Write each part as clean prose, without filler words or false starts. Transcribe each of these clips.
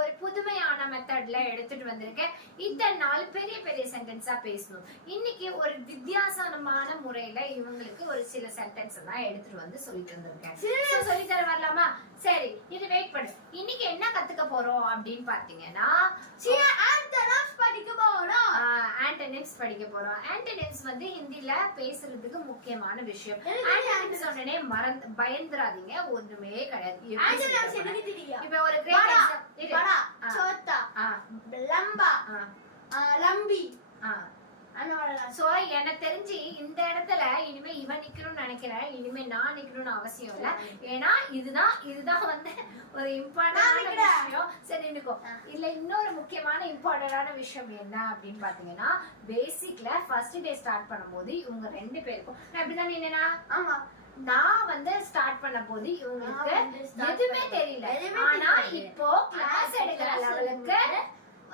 ஒரு புதுமையான மெத்தட்ல எடுத்துட்டு வந்திருக்கேன். இத்தனை நாள் பெரிய பெரிய சென்டென்ஸா பேசணும். இன்னைக்கு ஒரு வித்தியாசமான முறையில இவங்களுக்கு ஒரு சில சென்டென்ஸ் எல்லாம் எடுத்துட்டு வந்து சொல்லிட்டு வந்திருக்கேன். சொல்லி தர வரலாமா? சரி, இது வெயிட் பண்ணு. இன்னைக்கு என்ன கத்துக்க போறோம் அப்படின்னு பாத்தீங்கன்னா ஆன்டனிம்ஸ் படிக்க போறோம். ஆன்டனிம்ஸ் வந்து ஹிந்தில பேசுறதுக்கு முக்கியமான விஷயம். ஆன்டனிம்ஸ் சொன்னனே பயந்துராதீங்க, ஒண்ணுமே கிடையாது. இப்ப ஒரு எனக்கு தெரிஞ்சு இந்த இடத்துல இனிமே இவன் நிக்கணும்னு நினைக்கிறேன். இனிமே நான் நிக்கணும்னு அவசியம் இல்ல. ஏன்னா இதுதான் வந்து ஒரு இம்பார்ட்டன்டான விஷயம். சரி நினைக்கோ. இல்ல இன்னொரு முக்கியமான இம்பார்ட்டன்டான விஷயம் என்ன அப்படின்னு பாத்தீங்கன்னா, பேசிக்ல ஃபர்ஸ்ட் டே ஸ்டார்ட் பண்ணும்போது இவங்க ரெண்டு பேருக்கும் நான் இப்படிதான் நின்னா ஆமா நான் வந்து ஸ்டார்ட் பண்ண போது இவங்களுக்கு எதுவுமே தெரியல. ஆனா இப்போ கிளாஸ் எடுக்கிற லெவலுக்கு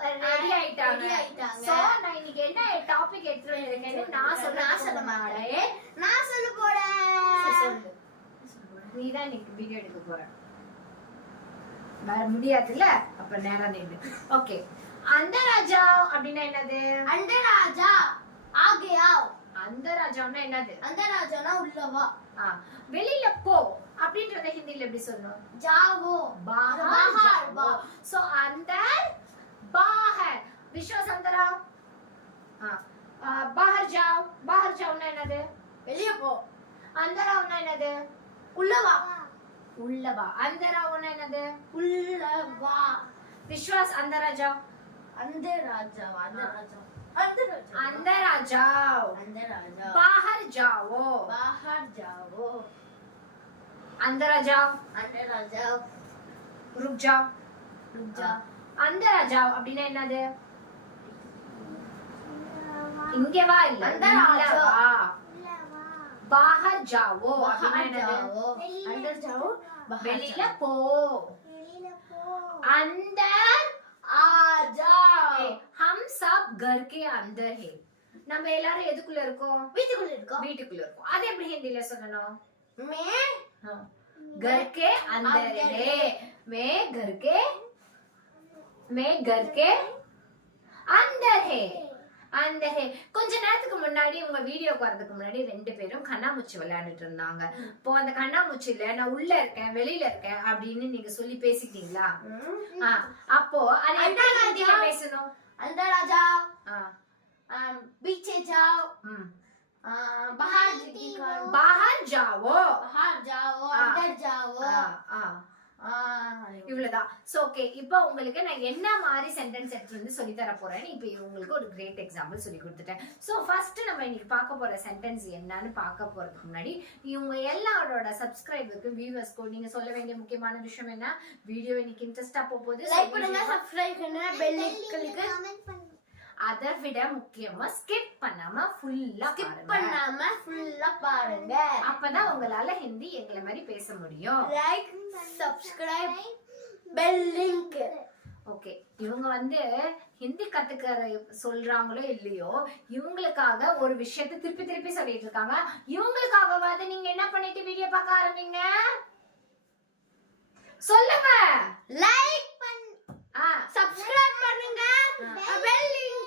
ரெடி ஆயிட்டாங்க. சோ நான் இன்னைக்கு என்ன டாபிக் எடுத்துட்டு வந்திருக்கேன்னு நான் சொல்ல மாட்டேன். நான் சொல்ல போறேன். நீதான் இன்னைக்கு வீடியோ எடுக்க போற. வர முடியாதுல்ல, அப்ப நேரா நில்லு. ஓகே, அந்த ராஜா அப்படின்னா என்னது? அந்த ராஜா ஆகயா. அந்த ராஜான்னா என்னது? அந்த ராஜானா உள்ள வா. வெளியில போ அப்படின்றத ஹிந்தில எப்படி சொல்லணும்? ஜாவோ. பாஹர் வா. சோ अंदर बाहर. विश्वास अंदर आओ. बाहर जाओ. बाहर जाओ ना என்னது? வெளிய போ. अंदर आओ ना என்னது? உள்ள வா. உள்ள வா. अंदर आओ ना என்னது? உள்ள வா. विश्वास अंदर आ जाओ. अंदर आ जाओ. अंदर आ जाओ. अंदर आ जाओ. अंदर आ जाओ. बाहर जाओ. बाहर जाओ. अंदर आ जाओ. अंदर आ जाओ. रुक जाओ. रुक जाओ. अंदर आ जाओ அப்படினா என்னது? இங்க வா இல்ல, अंदर आ जाओ. बाहर जाओ அப்படினா என்னது? अंदर जाओ. வெளியில போ. வெளியில போ. अंदर आ जाओ. हम सब घर के अंदर है. நம்ம எல்லாரும் எதுக்குள்ள இருக்கோம்? வீட்டுக்குள்ள இருக்கோம். வீட்டுக்குள்ள இருக்கோம். அது எப்படி ஹிந்தில சொல்லணும்? मैं घर के अंदर है. मैं घर के अंदर है. அந்த கொஞ்ச நேரத்துக்கு முன்னாடி உங்க வீடியோக்கு வரதுக்கு முன்னாடி ரெண்டு பேரும் கண்ணாமூச்சி விளையாண்டுட்டு இருந்தாங்க. இப்போ அந்த கண்ணாமூச்சில நான் உள்ள இருக்கேன் வெளியில இருக்கேன் அப்படின்னு நீங்க சொல்லி பேசிட்டீங்களா? அப்போ அது என்ன பேசணும்? அந்த ராஜா पीछे जाओ. बाहर जाओ. बाहर जाओ. अंदर जाओ. இவ்வளவுதான். சோ ஓகே, இப்போ உங்களுக்கு நான் என்ன மாதிரி சென்டென்ஸ் எடுத்து வந்து சொல்லி தர போறேன்னு இப்போ உங்களுக்கு ஒரு கிரேட் எக்ஸாம்பிள் சொல்லி கொடுத்துட்டேன். சோ ஃபர்ஸ்ட் நம்ம இன்னைக்கு பார்க்க போற சென்டென்ஸ் என்னன்னு பார்க்க போறதுக்கு முன்னாடி இவங்க எல்லாரோட சப்ஸ்கிரைபருக்கு வியூவர்ஸ்க்கு நீங்க சொல்ல வேண்டிய முக்கியமான விஷயம் என்ன? வீடியோ இன்னைக்கு இன்ட்ரெஸ்டா போகுது, லைக் பண்ணுங்க, சப்ஸ்கிரைப் பண்ணுங்க, பெல் ஐகானுக்கு கமெண்ட் பண்ணுங்க. அதை விட முக்கியமா ஸ்கிப் பண்ணாம ஃபுல்லா பாருங்க. அப்பதான் உங்களால ஹிந்தி எங்களை மாதிரி பேச முடியும். Like, subscribe, bell link. Okay, இவங்க வந்து ஹிந்தி கத்துக்கிற சொல்றாங்களோ இல்லையோ இவங்களுக்காக ஒரு விஷயத்தை திருப்பி திருப்பி சொல்லிட்டு இருக்காங்க. இவங்களுக்காகவாது நீங்க என்ன பண்ணிட்டு வீடியோ பார்க்க ஆரம்பிங்க. சொல்லுங்க. லைக் பண்ணு, சப்ஸ்கிரைப் பண்ணுங்க, பெல் லிங்க்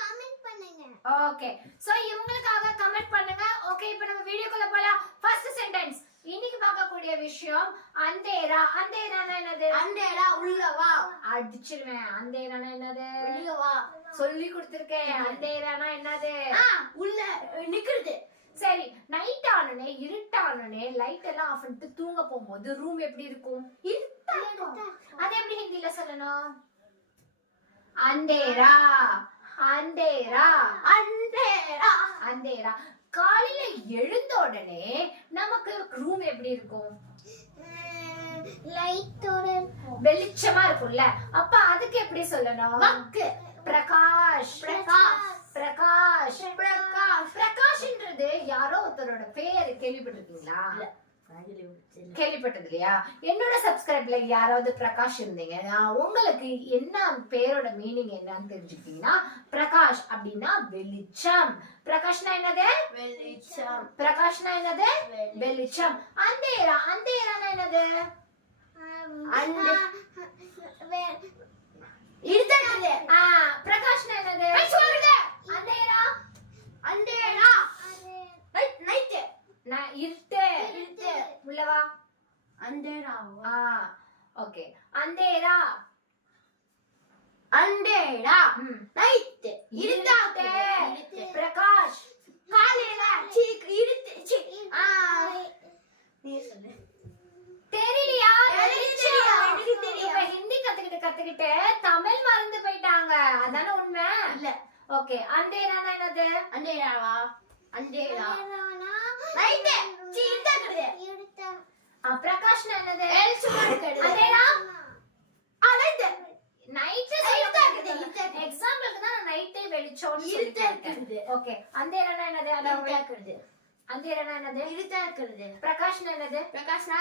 கமெண்ட் பண்ணுங்க. ஓகே, சோ இவங்களுக்காக கமெண்ட் பண்ணுங்க. ஓகே, இப்போ நம்ம வீடியோக்குள்ள போலாம். ஃபர்ஸ்ட் சென்டென்ஸ் இன்னைக்கு பார்க்கக்கூடிய விஷயம் அந்தேரா. அந்தேரானா என்னது? அந்தேரா உள்ள வா. அடிச்சிடுவேன். அந்தேரானா என்னது? வெளிய வா. சொல்லி கொடுத்திருக்கேன். அந்தேரானா என்னது? உள்ள நிக்கிறது. சரி, நைட் ஆனனே இருட்டானனே லைட் எல்லாம் ஆஃப் பண்ணிட்டு தூங்க போகும்போது ரூம் எப்படி இருக்கும்? இருட்டா இருக்கும். அது எப்படி ஹிந்தில சொல்லணும்? அந்தேரா. அந்தேரா. அந்தேரா. அந்தேரா. காலையில எழுந்த உடனே நமக்கு ரூம் எப்படி இருக்கும்? லைட்டோட வெளிச்சமா இருக்கும்ல. அப்ப அதுக்கு எப்படி சொல்லணும்? வக்கு. பிரகாஷ். பிரகாஷ். பிரகாஷ். பிரகாஷ். பிரகாஷ்ன்றது யாரோ ஒருத்தரோட பேர் கேள்விப்பட்டிருக்கீங்களா? கேள்விப்பட்டது இல்லையா? என்னோட சப்ஸ்கிரைப்ல யாராவது பிரகாஷ் இருந்தீங்க, உங்களுக்கு என்ன பேரோட மீனிங் என்னன்னு தெரிஞ்சுக்கிட்டீங்கன்னா, பிரகாஷ் அப்படின்னா வெளிச்சம். பிரகாஷ்னா என்னது? வெளிச்சம். பிரகாஷ்னா என்னது? வெளிச்சம். அந்தேரா. அந்தேரானா என்னது? இருட்டாக்குது. பிரகாஷ்னா என்னது? அந்தேரா அந்தேரா நைட். இருட்டு. இருட்டு. உள்ளவா அந்தேரா. ஓகே. அந்தேரா அந்தேரா நைட். இருட்டாக்குது. பிரகாஷ் காலையில இருட்டு. நீ சொல்லு. தெரியலையா? எனக்கு தெரியும். இப்ப ஹிந்தி கத்துக்கிட்டு தமிழ் மறந்து போயிட்டாங்க. அதானே உண்மை? இல்ல. ஓகே. அந்தேரானா என்னது? அந்தேராவா? அந்தேரா நைட். இருட்டாக்குது. பிரகாஷ்னா என்னது? வெளிச்சமா இருக்குது. அந்தேரா நைட். நைட் இருட்டாக்குது. எக்ஸாம்பிளுக்கு தான் நைட்டே வெளிச்சம்னு இருட்டாக்குது. சொல்லிருக்கேன். ஓகே. அந்தேரானா என்னது? இருட்டாக்குது. அந்தேரானா என்னது? இருட்டாக்குது. பிரகாஷ்னா என்னது? பிரகாஷ்னா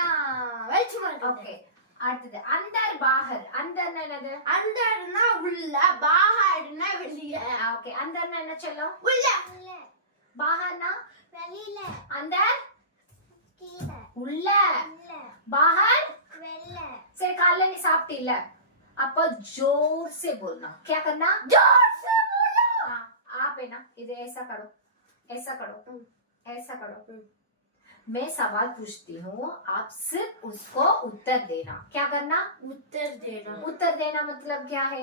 வெளிச்சமா இருக்குது. ஓகே. அடுத்தது அந்தர் பாஹர். அந்தர்னா என்னது? அந்தர்னா உள்ள, பாஹர்னா வெளிய. ஓகே. அந்தர்னா என்ன சொல்லும்? உள்ள. பாஹர்னா வெளியில. அந்தர் கீழே. உள்ள. உள்ள. बाहर வெளியில. सर काले नहीं साफ्टी ले आप जोर से बोलना क्या करना जोर से बोलो. हाँ आप है ना इधर ऐसा करो ऐसा करो मैं सवाल पूछती हूँ आप सिर्फ उसको उत्तर देना क्या करना उत्तर देना मतलब क्या है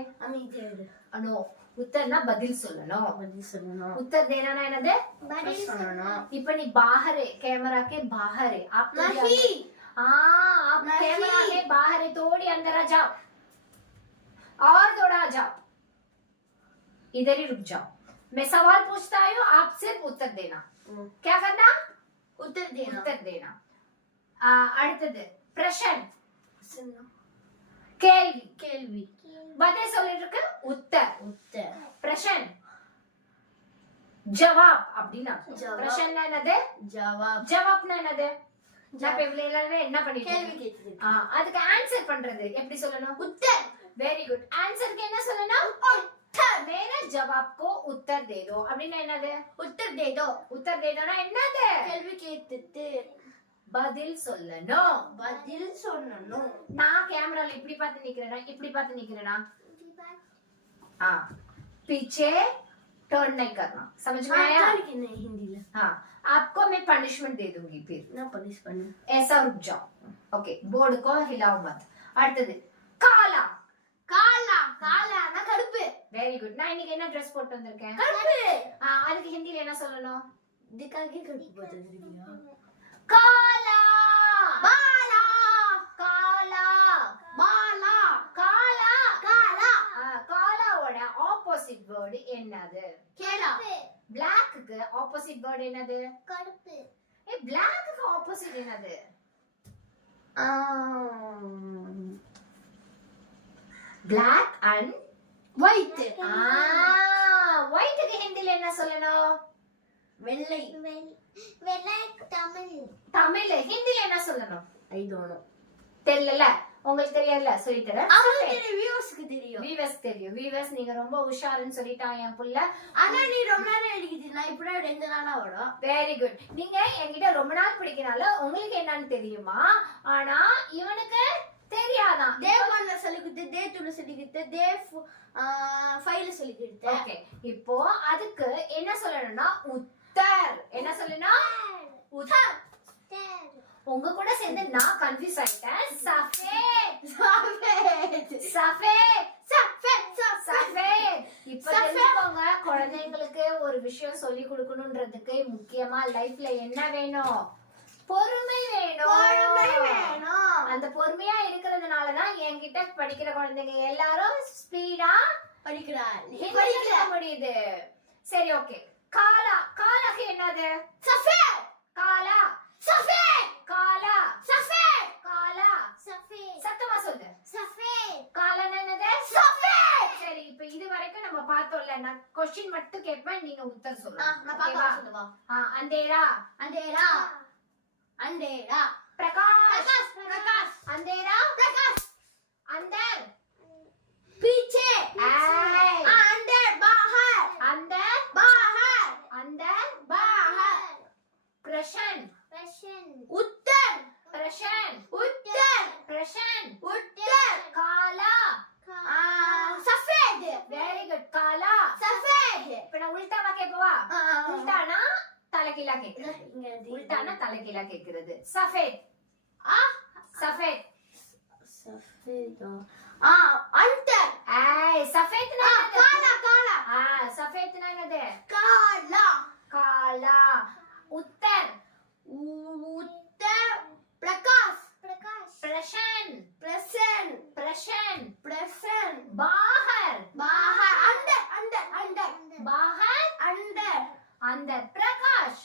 नो उत्तर ना बदिल சொல்லணும் उत्तर देना ना என்னது பதில் சொல்லணும். இப்ப நீ बाहर है कैमरा के बाहर है आप तो नहीं. आप नहीं. कैमरा के बाहर है थोड़ी अंदर आ जाओ और थोड़ा आ जाओ इधर ही रुक जाओ मैं सवाल पूछता हूँ आप सिर्फ उत्तर देना क्या करना उत्तर देना. அடுத்தது பிரஷன் கேள்வி கேள்வி. பதில் சொல்லிட்டு இருக்கு உத்தர் उत्तर. பிரஷன் ஜவாப் அப்படினா ஜவாப். பிரஷன் என்னது ஜவாப். ஜவாப்னா என்னது நான் இவ்வளவு எல்லாரும் என்ன பண்ணிட்டு கேள்வி கேக்குது. அதுக்கு ஆன்சர் பண்றது எப்படி சொல்லணும் उत्तर. வெரி குட் ஆன்சருக்கு என்ன சொல்லணும் उत्तर. मेरे जवाब को उत्तर दे दो அப்படினா என்னது उत्तर दे दो. उत्तर दे दो என்னது கேள்வி கேட்டுட்டு பதில் சொல்லணும் பதில் சொல்லணும். நான் கேமரால இப்படி பார்த்து நிக்கிறேனா இப்படி பார்த்து நிக்கிறேனா हां पीछे टर्न नहीं करना समझ में आया कि नहीं हिंदी में. हाँ आपको मैं पनिशमेंट दे दूंगी फिर ना पनिश करना. ऐसा रुक जाओ ओके बोर्ड को हिलाओ मत அடுத்தது காலா காலா. காலானா கருப்பு. வெரி குட் நான் இன்னைக்கு என்ன Dress போட்டு வந்திருக்கேன் கருப்பு. அதுக்கு ஹிந்தில என்ன சொல்லணும் दिखाके கருப்பு போட்டு வந்திருக்கியா? காலா பாலா. காலா பாலா. காலா காலா. காலாவோட ஆப்போசிட் வேர்ட் என்னது கேலா. பிளாக்க்கு ஆப்போசிட் வேர்ட் என்னது கருப்பு. பிளாக்க்கு ஆப்போசிட் என்னது பிளாக் அண்ட் ஒயிட். ஒயிட்க்கு ஹிந்தில என்ன சொல்லணும் வெள்ளை. வெள்ளை தமிழ். தமிழ்ல ஹிந்தில என்ன சொல்லணும் ஐ டோன்ட் நோ. தெரியல உங்களுக்கு தெரியல சொல்லி தரேன் அவங்களுக்கு வியூவர்ஸ்க்கு தெரியும். வீவர்ஸ் தெரியும் வீவர்ஸ் நீங்க ரொம்ப உஷாருன்னு சொல்லிட்டான் என் புள்ள ஆனா நீ ரொம்ப நேரம் எழுதிட்டு நான் இப்படி 2 நாளா வரும். வெரி குட் நீங்க என்கிட்ட ரொம்ப நாள் பிடிக்கனால உங்களுக்கு என்னன்னு தெரியுமா ஆனா இவனுக்கு தெரியாதான் தேவ் 1ல சொல்லி கொடுத்து தேவ் 2ல சொல்லி கொடுத்து தேவ் 5ல சொல்லி கொடுத்து. ஓகே இப்போ அதுக்கு என்ன சொல்லணும்னா உத்தர் என்ன சொல்லணும் உத்தர். உங்க கூட சேர்ந்து நான் கன்ஃபியூஸ் ஆயிட்டேன் சஃபேத் சஃபேத். சஃபேத் சஃபேத். சஃபேத் இப்ப தெரிஞ்சுக்கோங்க குழந்தைங்களுக்கு ஒரு விஷயம் சொல்லி கொடுக்கணும்ன்றதுக்கு முக்கியமா லைஃப்ல என்ன வேணும் பொறுமை வேணும் அந்த பொறுமையா இருக்கிறதுனாலதான் என்கிட்ட படிக்கிற குழந்தைங்க எல்லாரும் ஸ்பீடா படிக்க முடியுது சரி ஓகே காலா காலாக்கு என்னது சஃபேத். காலா சஃபேத். காலா சஃபேத். காலா சஃபேத். சத்தமா சொல்லு சஃபேத். காலானா என்னது சஃபேத். சரி இப்போ இது வரைக்கும் நம்ம பார்த்தோம்ல நான் क्वेश्चन மட்டும் கேட்பேன் நீங்க உத்தர் சொல்லுங்க நான் பாப்பா சொல்லுவா. अंधेरा अंधेरा. अंधेरा. प्रकाश प्रकाश. अंधेरा प्रकाश. अंदर पीछे. अंदर. बाहर. अंदर बाहर. अंदर बाहर. प्रश्न प्रश्न. उत्तर. प्रश्न उत्तर. प्रश्न उत्तर. काला सफेद. கேப்பவா ஆ, ஆ, ஆ. உல்டானா தலைகீழா கேக்குறது இங்க இது. உல்டானா தலைகீழா கேக்குறது சஃபேத் ஆ, சஃபேத் சஃபேதா. ஆ, அண்டர். ஏய் சஃபேத்னா ஆ, என்னது காலா காலா சஃபேத்னா என்னது காலா காலா உத்தர் உத்தர் பிரகாஷ் प्रकाश பிரஷன் பிரசன் பிரஷன் பிரசன் बाहर बाहर अंदर अंदर अंदर बाहर अंदर अंदर प्रकाश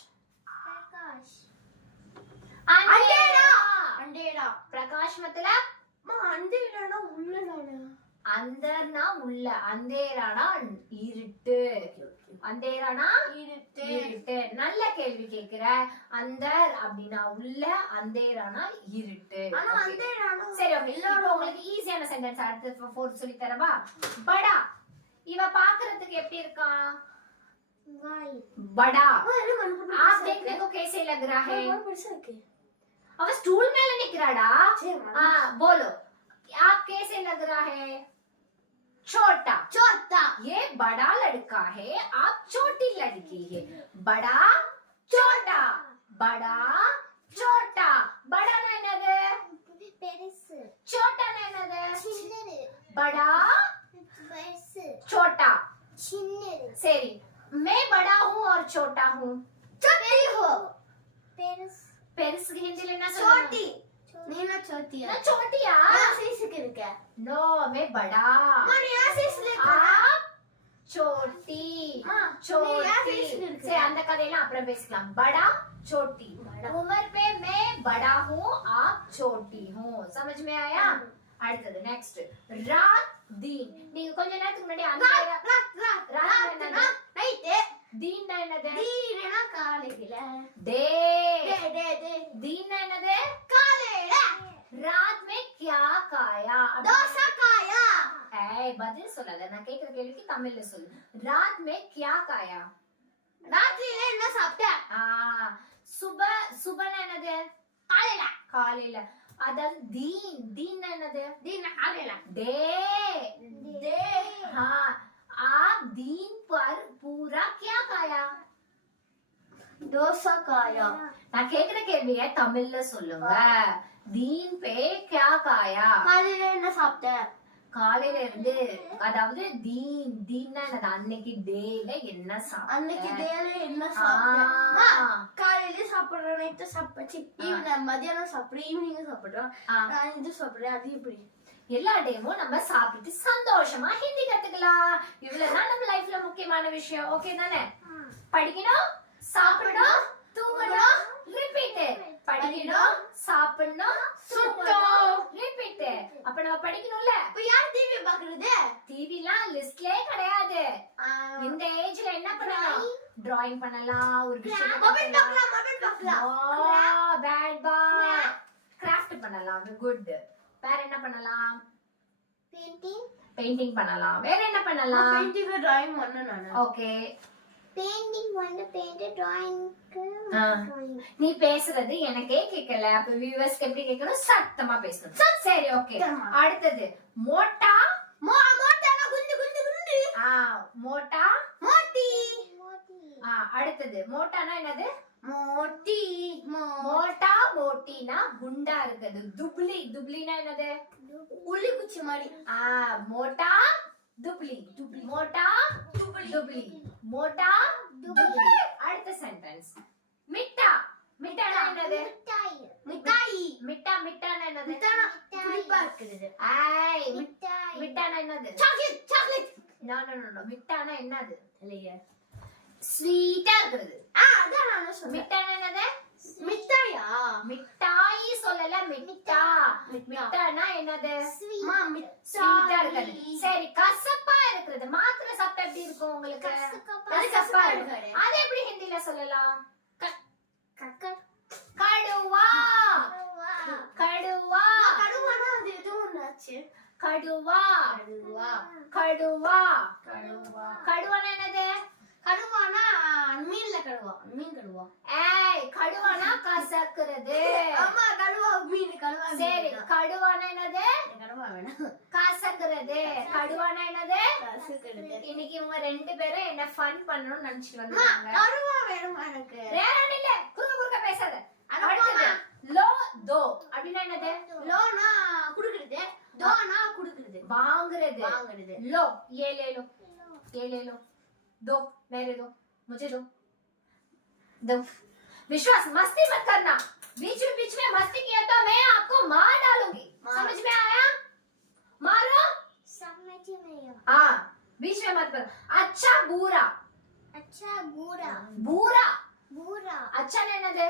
प्रकाश अंधेरा अंधेरा अंधेरा प्रकाश मतलब மா अंधेराனா உள்ளனானா अंदरना உள்ள अंधेराனா இருட்டு अंधेराனா இருட்டு இருட்டு நல்ல கேள்வி கேக்குற அந்தர் அப்படினா உள்ள अंधेराனா இருட்டு ஆனா Okay. अंधेराனா சரி ஓகே இப்போ உங்களுக்கு ஈஸியான சென்டென்ஸ் அடுத்து 4 சொல்லி தரவா படா இவ பாக்குறதுக்கு எப்படி இருக்கா वाइट बड़ा என்ன மனப்பு आप देखने को कैसे लग रहा है பெருசா இருக்கு अब स्टूल மேல நிக்கறாடா சரி हां बोलो आप कैसे लग रहा है छोटा छोटा ये बड़ा लड़का है आप छोटी लड़की है बड़ा छोटा बड़ा छोटा बड़ा ना என்னது பெருசு छोटा ना என்னது சின்னது बड़ा பெருசு छोटा சின்னது सही मैं बड़ा हूँ और छोटा हूँ छोटी हो பெருசு பெருசுக்கு ஹிந்தில என்ன छोटी சொல்லுவாங்க நீனா छोटिया நான் छोटिया நான் சைஸ்க்கு இருக்க नो मैं बड़ा மணி நான் சைஸ்ல आप छोटी हाँ, छोटी नहीं, यार, इसलिए लिखा சரி है। அந்த கதையெல்லாம் அப்புறம் பேசலாம் बड़ा छोटी बड़ा। उम्र पे मैं बड़ा हूँ आप छोटी हूँ समझ में आया அடுத்தது நெக்ஸ்ட் ராத் தீன் நீங்க கொஞ்ச நேரத்துக்கு முன்னாடி அந்த நைட்டு தீன் என்னது தீனா காலையில டே டே டே டே दीन என்னது காலையில रात में क्या खाया தோசை காயா ஏய் பதில் சொல்லாத நான் கேக்குற கேள்விக்கு தமிழ்ல சொல்லு रात में क्या खाया ராத்திரியில என்ன சாப்பிட்ட சுப என்னது காலையில காலையில அதாவது दीन என்னது தீனா காலையில डे டே हाँ आप दीन पर पूरा क्या खाया தோசை காயா நான் கேக்குற கேள்விய தமிழ்ல சொல்லுங்க दीन पे क्या खाया காலையில என்ன சாப்பிட்ட காலையில இருந்து அதாவது தீன்னா என்னது அன்னைக்கு டேல என்ன சாப்பிட்ட அன்னைக்கு டேல என்ன சாப்பிட்ட ஆ. காலையில சாப்பிடுறேன் நைட்டு சாப்பிடுச்சு ஈவினிங் மதியானம் சாப்பிடுறேன் ஈவினிங் சாப்பிடுறேன் ஆ. நான் இது சாப்பிடுறேன் அது இப்படி எல்லா டேமும் நம்ம சாப்பிட்டு சந்தோஷமா ஹிந்தி கத்துக்கலாம் இவ்வளவுதான் நம்ம லைஃப்ல முக்கியமான விஷயம் ஓகே தானே படிக்கணும் சாப்பிடணும் தூங்கணும் ரிப்பீட் படிக்கணும் சாப்பிடணும் தூங்கணும் ரிப்பீட் அப்ப நம்ம படிக்கணும்ல இப்ப யார் டிவி பாக்குறது டிவிலாம் லிஸ்ட்லயே கிடையாது இந்த ஏஜ்ல என்ன பண்ணலாம் டிராயிங் பண்ணலாம் ஒரு விஷயம் மொபைல் பார்க்கலாம் மொபைல் பார்க்கலாம் பேட் பாய் கிராஃப்ட் பண்ணலாம் குட் வேற என்ன பண்ணலாம் पेंटिंग பெயிண்டிங் பண்ணலாம் வேற என்ன பண்ணலாம் பெயிண்டிங் டிராயிங் பண்ண நானு ஓகே पेंटिंग வந்து பெயிண்ட் டிராயிங் ஆ. டிராயிங் நீ பேசுறது எனக்கே கேட்கல அப்ப வியூவர்ஸ்க்கு எப்படி கேட்கணும் சத்தமா பேசணும் சரி ஓகே ஆமா. அடுத்தது மோட்டா மோட்டானா குண்டு குண்டு குண்டு மோட்டா மோட்டி மோட்டி அடுத்தது மோட்டானா என்னது மோட்டி மோட்டா மோட்டினா குண்டா இருக்குது துப்ளினா என்னது உள்ளி குச்சி மாதிரி மோட்டா துப்ளி மோட்டா துப்ளி மோட்டா துப்ளி அடுத்த சென்டென்ஸ் மிட்டா மிட்டானா என்னது மிட்டாய் மிட்டாய் மிட்டானா என்னது மிட்டானா புளிப்பா இருக்குது ஏய் மிட்டாய் மிட்டானா என்னது சாக்லேட் சாக்லேட் நோ மிட்டானா என்னது இல்லையே ஸ்வீட்டா இருக்குது அதான் நான் சொன்னேன் மிட்டானா என்னது மிட்டாயா மிட்டாய் சொல்லல மிட்டா மிட்டானா என்னது மா ஸ்வீட்டா இருக்குது சரி கசப்பா இருக்குது மாத்திரை சாப்பிட்டா எப்படி இருக்கும் உங்களுக்கு கசப்பா இருக்கு அது எப்படி ஹிந்தில சொல்லலாம் கக்கர் கடுவா கடுவா கடுவானா அது ஏதோ ஒண்ணாச்சு கடுவா கடுவா கடுவா கடுவா கடுவானா என்னது கடுவானா மீன்ல கடுவா மீன் கடுவா ஏய் கடுவானா கசக்குறது ஆமா கடுவா மீன் கடுவா சரி கடுவானா என்னது கடுவா வேணாம். காசுங்கிறது. கடுவானா என்னது? காசு கிடையாது. இன்னைக்கு இவங்க ரெண்டு பேரும் என்ன ஃபன் பண்ணணும்னு நினைச்சிட்டு அம்மா, வந்தாங்க. கருவா வேணுமா எனக்கு? வேற ஒண்ணும் இல்ல, குறுக்க குறுக்க பேசாத. அடப்பாமா. அடுத்தது லோ தோ அப்படின்னா என்னது? லோனா குடுக்குறது, தோனா குடுக்குறது, வாங்குறது. வாங்குறது. लो ये ले लो, ये ले लो, दो मेरे दो, मुझे दो, दो। विश्वास मस्ती मत करना, बीच में मस्ती किया तो मैं आपको मार डालूंगी। समझ में आया? मारो। समझ में आया। हाँ, बीच में मत करो। अच्छा बुरा, अच्छा बुरा, बुरा बुरा, अच्छा नहीं दे,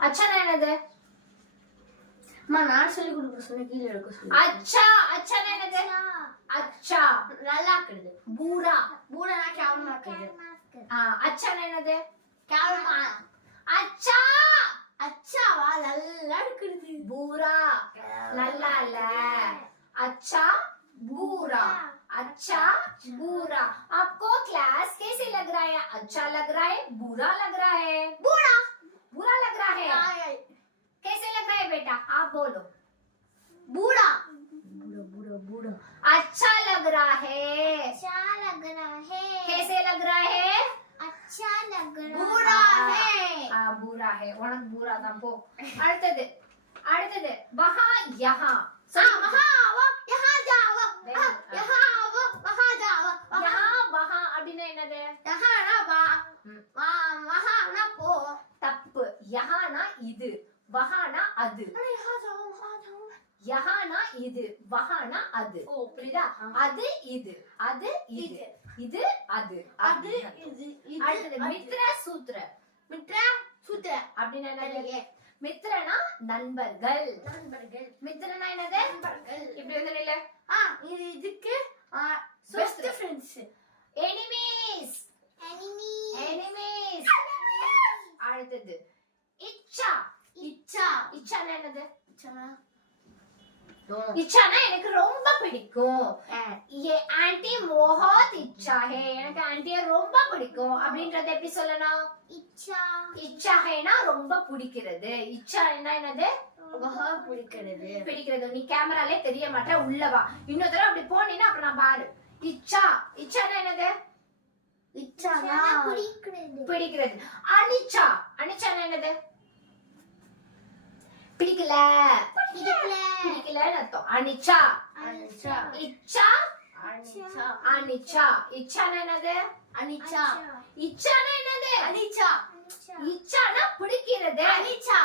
अच्छा नहीं दे, அம்மா நான் சொல்லி கொடுக்க சொன்ன கீழ எடுக்க சொல்லு. अच्छा अच्छा नहीं दे, अच्छा நல்லா இருக்குது. बुरा, பூடனா கேவலமா இருக்குது. हाँ अच्छा नहीं दे, கேவலமா. अच्छा அச்சாவா நல்லா இருக்குது. बुरा लल्ला ल, अच्छा बुरा, अच्छा बुरा। आपको क्लास कैसे लग रहा है? अच्छा लग रहा है, बुरा लग रहा है? பூடா. बुरा लग रहा है। ஆய். कैसे लग रहा है बेटा? आप बोलो। பூடா. பூடா பூடா பூடா. अच्छा लग रहा है। अच्छा लग रहा है, कैसे लग रहा है? अच्छा लग रहा பூடா ஹே. बुरा है। उनक बुरा தான் போ. அடுத்தது அடுத்தது वहां यहाँ वहां आओ, यहाँ जाओ, यहाँ आओ, वहां जाओ, यहाँ वहां அப்படினா என்னது? यहाँ ना வா, वहां ना போ. தப்பு. यहांனா இது, वहांனா அது. अरे यहाँ जाओ, वहां जाओ. यहांனா இது, वहांனா அது. ஓ, புரியுதா? அது இது, அது இது, இது அது. அது இது இது. அடுத்தது மித்ர சூத்ர. மித்ர சூத்ர அப்படினா என்னது? அப்படியே. மித்ரனா நண்பர்கள். நண்பர்கள். மித்ரனா என்னது? நண்பர்கள். இப்படி வந்து நில்லு. இது இதுக்கு பெஸ்ட் சூத்ர. ஃப்ரெண்ட்ஸ். Enemies, enemy, enemies. அடுத்தது இச்சா. இச்சா. இச்சானா என்னது? இச்சானா இச்சானா எனக்கு ரொம்ப பிடிக்கும். ये आंटी बहुत इच्छा है, எனக்கு ஆன்ட்டிய ரொம்ப பிடிக்கும் அப்படின்றது எப்படி சொல்லணும்? इच्छा, இச்சா ஹேனா ரொம்ப பிடிக்கிறது. இச்சா என்னது? ரொம்ப பிடிக்கிறது. பிடிக்கிறது. நீ கேமராலே தெரிய மாட்டே, உள்ள வா. இன்னொரு தடவை அப்படி போனீனா அப்புறம் நான் பாரு. இச்சா, இச்சானா என்னது? இச்சானா பிடிக்கிறது, பிடிக்கிறது. அனிச்சா, அனிச்சானா என்னது? பிடிக்கல, பிடிக்கல, பிடிக்கலன்னு அர்த்தம். அனிச்சா. அனிச்சா. இச்சா, அனிச்சா. அனிச்சா. இச்சானா என்னது? அனிச்சா. இச்சானா என்னது? அனிச்சா. இச்சானா பிடிக்கிறது. அனிச்சா.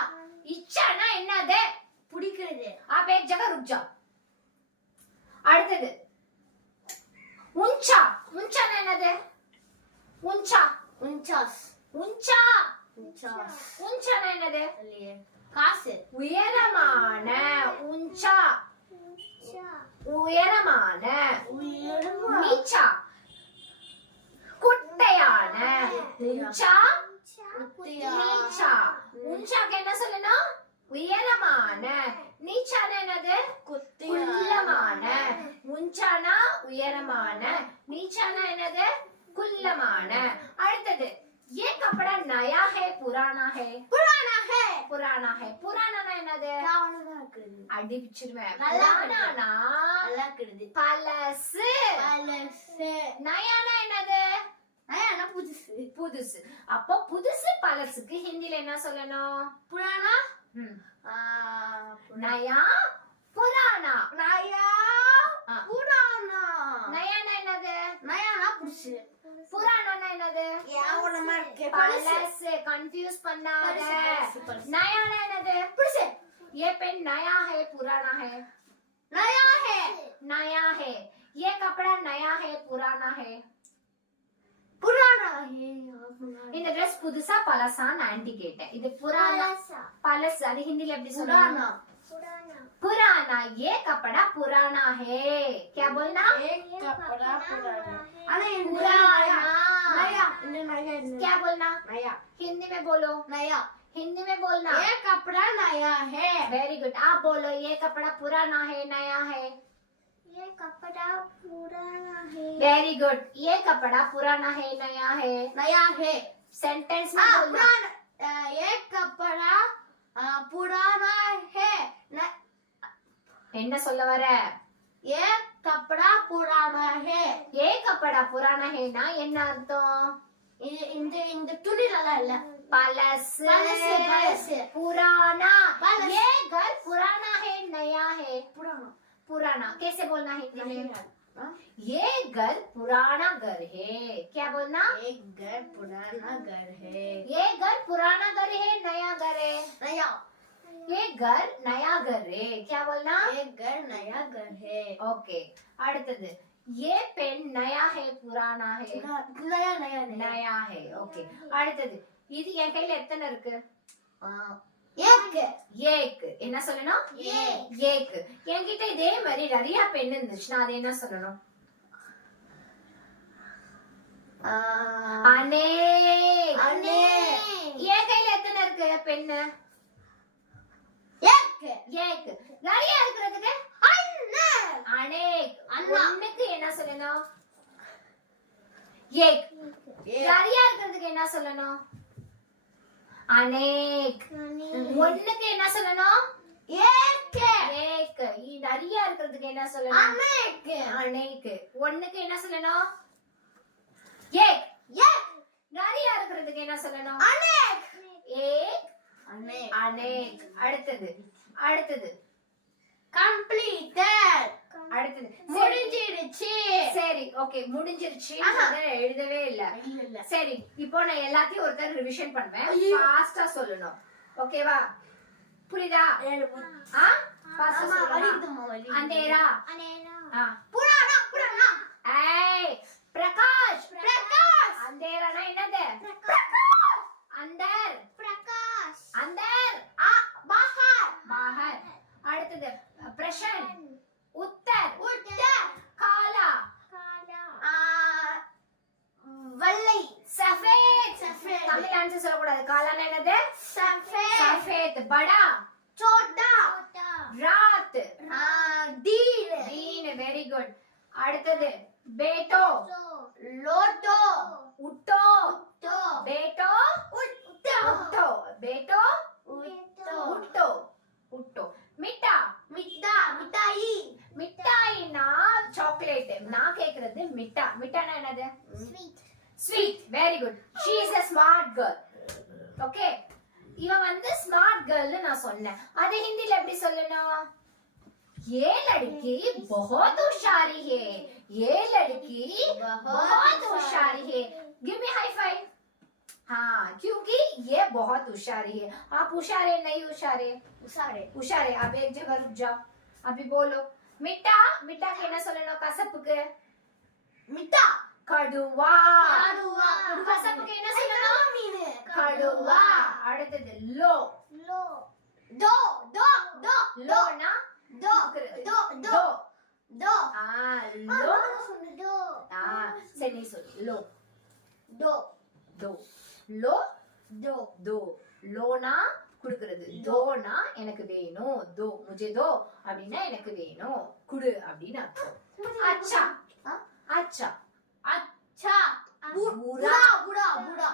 இச்சானா என்னது? பிடிக்கிறது. आप एक जगह रुक जाओ. அடுத்தது உன்சா. உன்சானா என்னது? உன்சா, உன்சாஸ். உன்சா. உன்சாஸ். உன்சானா என்னது? இல்லையே. காசு. உயரமான. உன்சா इच्छा, உயரமான. உயரமா. நீச்சா குட்டையான. உன்சா इच्छा, நீச்சா. உன்சாக்கு என்ன சொல்லணும்? உயரமான. நீச்சானா என்னது? குள்ளமான. உன்சானா உயரமான, நீச்சானா என்னது? குள்ளமான. அடுத்தது ये कपड़ा नया है पुराना है? புராணா ஹே. पुराना है. पुराना என்னது? கேவலமா இருக்குது. அடி பிச்சிடுவேன். நல்லா புராணானா நல்லா இருக்குது. பழசு. பழசு. நயானா என்னது? நயானா புதுசு. புதுசு. அப்போ புதுசு பழசுக்கு ஹிந்தில என்ன சொல்லணும்? புராணா ம். புராணா. நயா புராணா. நயா ஆ. புராணா. நயானா என்னது? நயானா புதுசு. புராணானா என்னது? கேவலமா இருக்கு. பழசு. பழசு. கன்ஃபியூஸ் பண்ணாத. பழசு, பழசு. நயானா என்னது? புதுசு. ये पेन नया है पुराना है? नया है. नया है. ये कपड़ा नया है पुराना है? புராணா ஹே. இந்த Dress புதுசா பழசான்னு ஆன்ட்டி கேட்டேன். இது புரானா पलसा, பழசு. அது ஹிந்தில எப்படி புராணா. சொல்லணும்? पुराना, पुराना. ये कपड़ा पुराना है. क्या बोलना? एक कपड़ा पुराना. है, अरे पुराना. नया. नया नया. क्या बोलना? नया. हिंदी में बोलो. नया. हिंदी में बोलना. ये कपड़ा नया है. Very good. आप बोलो ये कपड़ा पुराना है नया है? ये कपड़ा पुराना है, वेरी गुड. ये कपड़ा पुराना है नया है? नया है. सेंटेंस में बोलना. पुराना. ये कपड़ा पुराना है. என்ன சொல்ல வர? ये कपड़ा पुराना है. ஏ கப்படா புராணா ஹேனா என்ன அர்த்தம்? இந்த துணிலலாம் இல்ல. பழசு. பழசு. पुराना. पलस. ये घर पुराना है नया है? पुराना. पुराना. कैसे बोलना हिंदी में? हाँ? ये घर पुराना घर है. क्या बोलना? एक घर पुराना घर है. ये घर पुराना घर है नया घर है? नया. ये घर नया घर है. क्या बोलना? एक घर नया घर है. ओके. அடுத்தது ये पेन नया है पुराना है? नया नया नया. नया है. ओके. அடுத்தது இது என் கையில எத்தனை இருக்கு? एक. ஏக். என்ன சொல்லணும்? ஏக். என்கிட்ட இதே மாதிரி நிறைய பென் இருந்துச்சுன்னா அது என்ன சொல்லணும்? அனேக். अनेक. என் கையில எத்தனை இருக்கு பென்னு? एक. ஏக். நிறைய இருக்கிறதுக்கு अनेक. அனேக். அண்ணா. ஒண்ணுக்கு என்ன சொல்லணும்? ஏக். நிறைய இருக்கிறதுக்கு என்ன சொல்லணும்? அனேக். ஒண்ணுக்கு என்ன சொல்லணும்? एक. ஏக். நிறைய இருக்கிறதுக்கு என்ன சொல்லணும்? अनेक. அனேக். ஒண்ணுக்கு என்ன சொல்லணும்? ஏக். एक. நிறைய இருக்கிறதுக்கு என்ன சொல்லணும்? अनेक. ஏக். अनेक. அனேக். அடுத்தது Completed. அடுத்தது முடிஞ்சிடுச்சு. சரி ஓகே முடிஞ்சிருச்சு. ஆஹா. அத எழுதவே இல்ல. இல்ல. சரி இப்போ நான் எல்லாத்தையும் ஒருத்தர் ரிவிஷன் பண்ணுவேன். ஐயோ. ஃபாஸ்டா சொல்லணும். ஓகேவா? புரியுதா? ஆ ஃபாஸ்டா அம்மா சொல்லணும். வலிக்குதும்மா வலி. அந்தேரா. ஆ புராணா புராணா. ஏய் பிரகாஷ். பிரகாஷ். அந்தேரானா என்னது? अंदर. प्रकाश. अंदर. बाहर. बाहर. அடுத்தது प्रश्न. उत्तर. उत्तर. काला. काला. வெள்ளை. सफेद. सफेद. தமிழ் ஆன்சர் சொல்ல கூடாது. காலானா என்னது? सफेद. सफेद. बड़ा. छोटा. छोटा. रात. दिन. दिन. Very good. அடுத்தது बेटो. लोटो. उठो. तो बेटो. उठो. उठो. बेटो. उठो. उठो. उठो. मिठा. मिठा मिठाई. மிட்டாய்னா சாக்லேட். நான் கேக்குறது மிட்டா. மிட்டானா என்னது? Sweet. Sweet. Very good. She is a smart girl. Okay. இவ வந்து ஸ்மார்ட் கேர்ள்னு நான் சொன்னேன். அது ஹிந்தில எப்படி சொல்லணும்? ये लड़की बहुत होशियारी है. ये लड़की बहुत होशियारी है. Give me high five. हाँ क्योंकि ये बहुत होशियारी है. आप होशियार है नहीं होशियार है? सारे होशियार है. आप एक जगह रुक जाओ. अभी बोलो. मिठा. मिठा के ना சொல்லணும் கசப்புக்கு? मिठा. கடுவா. கடுவா. கசப்புக்கு என்ன சொல்லணும்? கடுவா. அடுத்தது லோ. लो. दो दो दो லோனா दो दो दो दो லோ. दो. சரி நீ சொல்லு. லோ. दो दो. லோ. दो दो. லோனா குடுக்குறது. தோனா எனக்கு வேணும். தோ முझे दो அப்படினா எனக்கு வேணும். குடு அப்படினு அர்த்தம். अच्छा. अच्छा. अच्छा. बुरा. बुरा बुरा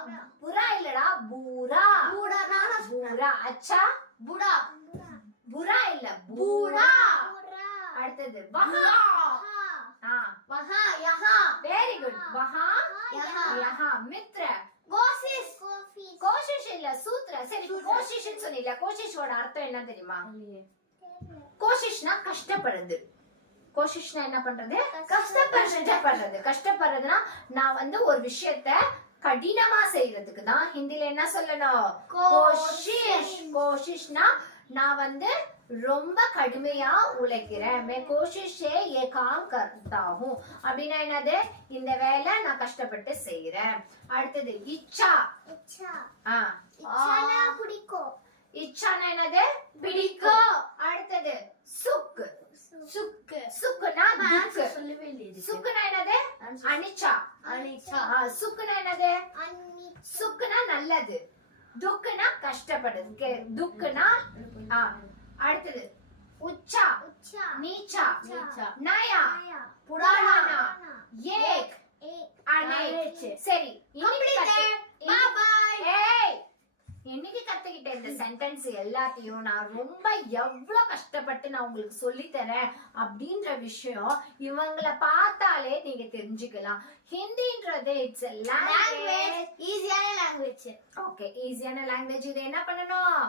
बुरा இல்லடா பூரா. बुरा नाना பூரா. अच्छा. बुरा बुरा இல்ல बुरा. பூரா. அடுத்தது வஹா. वहाँ यहाँ वेरी गुड. वहाँ यहाँ यहाँ. मित्र. कोशिश கோஷிஷ் இல்ல சூத்ர. சரி கோஷிஷ்னு சொன்னீல. கோஷிஷோட அர்த்தம் என்ன தெரியுமா? கோஷிஷ்னா கஷ்டப்படுறது. கோஷிஷ்னா என்ன பண்றது? கஷ்டப்படுறது. கஷ்டப்படுறதுனா நான் வந்து ஒரு விஷயத்தை கடினமா செய்யறதுக்கு தான் ஹிந்தில என்ன சொல்லணும்? கோஷிஷ். கோஷிஷ்னா நான் வந்து ரொம்ப கடுமையா உழைக்கிறேன். मैं कोशिश से ये काम करता हूं அப்படினா என்னது? இந்த வேலை நான் கஷ்டப்பட்டு செய்றேன். அடுத்தது இச்சா. इच्छा. இச்சானா பிடிக்கும். இச்சானா என்னது? பிடிக்கும். அடுத்தது சுக். सुख சுக்னா துக். சொல்லவே இல்லையே. சுக்னா என்னது? அனிச்சா. அனிச்சா. சுக்னா என்னது? अन्नी. சுக்னா நல்லது. துக்னா கஷ்டப்படுறது. துக்னா அடுத்தது உச்சா. उच्छा. நீச்சா. नीचा. நயா. नया. புராணா. ஏக். एक. அனேக். சரி இன்னைக்கு Completed. கத்து- Bye bye. ஏய் இன்னைக்கு கத்துக்கிட்டது இந்த சென்டென்ஸ் எல்லாத்தையும் நான் ரொம்ப எவ்வளவு கஷ்டப்பட்டு நான் உங்களுக்கு சொல்லி தரேன் அப்படின்ற விஷயம் இவங்கள பார்த்தாலே நீங்க தெரிஞ்சுக்கலாம். ஹிந்தின்றது இட்ஸ் லாங்குவேஜ், ஈஸியான லாங்குவேஜ். ஓகே, ஈஸியான லாங்குவேஜ். இது என்ன பண்ணணும்?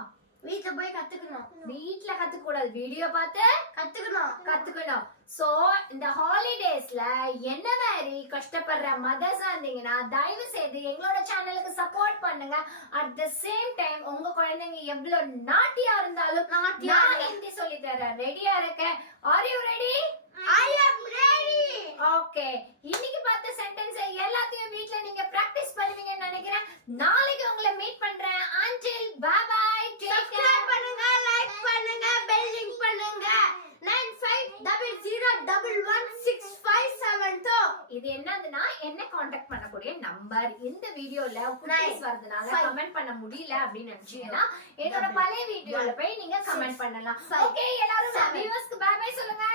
வீட்ல போய் கத்துக்கணும். வீட்ல கத்துக்க கூடாது, வீடியோ பார்த்து கத்துக்கணும். சோ இந்த ஹாலிடேஸ்ல என்ன மாதிரி கஷ்டப்படுற மதர்ஸா இருந்தீங்கன்னா தயவு செய்து எங்களோட சேனலுக்கு சப்போர்ட் பண்ணுங்க. அட் த சேம் டைம் உங்க குழந்தைங்க எவ்வளவு நாட்டியா இருந்தாலும் நான் ஹிந்தி சொல்லி தரேன், ரெடியா இருக்கேன். Are you ready? I am ready. Okay, இன்னைக்கு பார்த்த சென்டென்ஸ் எல்லாத்தையும் வீட்ல நீங்க பிராக்டிஸ் பண்ணுவீங்கன்னு நினைக்கிறேன். நாளைக்கு உங்களை மீட் பண்றேன். until bye bye, take care. Subscribe பண்ணுங்க, லைக் பண்ணுங்க, பெல் லிங்க் பண்ணுங்க. 9500116572. இது என்னதுன்னா என்ன காண்டாக்ட் பண்ணக்கூடிய நம்பர். இந்த வீடியோல குட்டீஸ் வரதுனால கமெண்ட் பண்ண முடியல அப்படின்னு நினைச்சீங்கன்னா என்னோட பழைய வீடியோல போய் நீங்க கமெண்ட் பண்ணலாம். ஓகே, எல்லாரும் வியூவர்ஸ்க்கு பை பை சொல்லுங்க.